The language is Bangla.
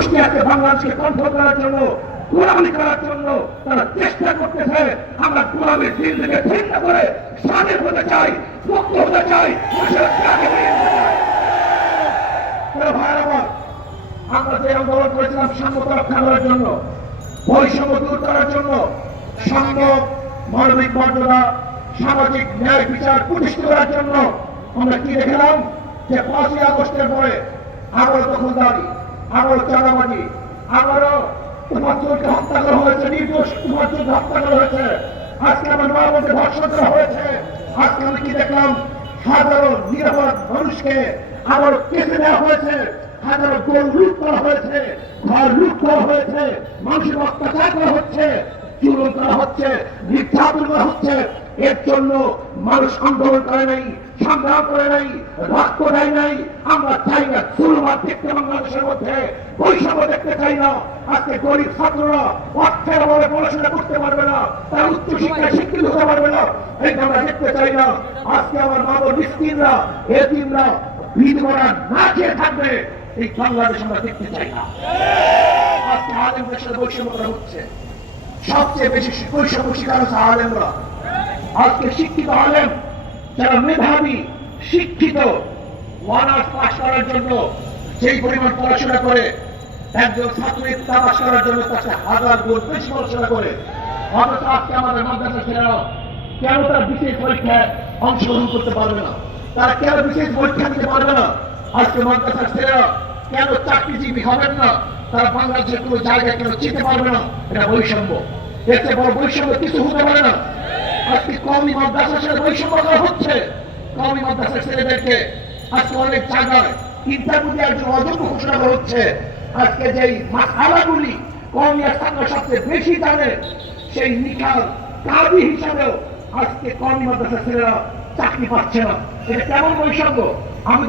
গোষ্ঠী আজকে বাংলাদেশকে কন্ট্রোল করার জন্য, গোলামি করার জন্য তারা চেষ্টা করতেছে। আমরা গোলামের দিন থেকে চিন্তা করে স্বাধীন হতে চাই, মুক্ত হতে চাই, আমরা যে আন্দোলন করেছিলাম সাম্যতা রক্ষা করার জন্য, বৈষম্য দূর করার জন্য, সাম্য, মানবিক মর্যাদা, সামাজিক ন্যায় বিচার প্রতিষ্ঠিত করার জন্য, আমরা কি দেখলাম যে 5ই আগস্টের পরে আবারও দখলদারি, আবারও চাঁদাবাজি, আবারও তোমাকে হত্যা করা হয়েছে, নির্দোষ তোমাকে হত্যা করা হয়েছে, আজকে আমার মা বোনকে ধর্ষণ করা হয়েছে। আজকে আমি কি দেখলাম, হাজারো নিরাপদ মানুষকে আবারও কেটে দেওয়া হয়েছে, হাজারো গরু লুট করা হয়েছে, ঘর লুট করা হয়েছে, মানুষের অত্যাচার করা হচ্ছে, জুলুম করা হচ্ছে, নির্যাতন করা হচ্ছে। এর জন্য মানুষ আন্দোলন করে নাই, সংগ্রাম করে নাই, রক্ত দেয় নাই। আমরা চাই না জুলুম আর দেখতে, বাংলাদেশের মধ্যে বৈষম্য দেখতে চাই না। আজকে গরিব ছাত্ররা অর্থের অভাবে পড়াশোনা করতে পারবে না, তারা উচ্চ শিক্ষায় শিক্ষিত হতে পারবে না, এটা আমরা দেখতে চাই না। আজকে আমার মা বোন মিসকিনরা, এতিমরা, বিধবারা না খেয়ে থাকবে, এই বাংলাদেশ আমরা দেখতে চাই না। আজকে আলেমদের সাথে বৈষম্য করা হচ্ছে, সবচেয়ে বেশি বৈষম্য শিকার হচ্ছে আলেমরা। আজকে শিক্ষিত আলেম যারা মেধাবী, শিক্ষিত, অনার্স পাস করার জন্য যেই পরিমাণ পড়াশোনা করে, একজন ছাত্রী তা পাস করার জন্য তাকে 1000 গুণ বেশি পড়াশোনা করে, অথচ আজকে আমাদের মাদ্রাসা ছেলেরা কেন তার বিশেষ পরীক্ষায় অংশগ্রহণ করতে পারবে না, তারা কেন বিশেষ পরীক্ষা দিতে পারবে না? আজকে মাদ্রাসার ছেলেরা কেন চাকরিজীবী হবেন না, তারা বাংলাদেশের কোনো জায়গায় কেন যেতে পারবে না? এটা বৈষম্য। এর চেয়ে বড় বৈষম্য কিছু হতে পারে না। আজকে কওমি মাদ্রাসার সাথে বৈষম্য করা হচ্ছে। কওমি মাদ্রাসার ছেলেদেরকে আজকে অনেক জায়গায় ইন্টারভিউ দেওয়ার জন্য অযোগ্য ঘোষণা করা হচ্ছে। আজকে যেই মাসালাগুলি কওমি ছাত্র সবচেয়ে বেশি জানে, সেই নিখাল কাজী হিসাবেও আজকে কওমি মাদ্রাসার ছেলেরা চাকরি পাচ্ছে না। এটা কেমন বৈষম্য? আমি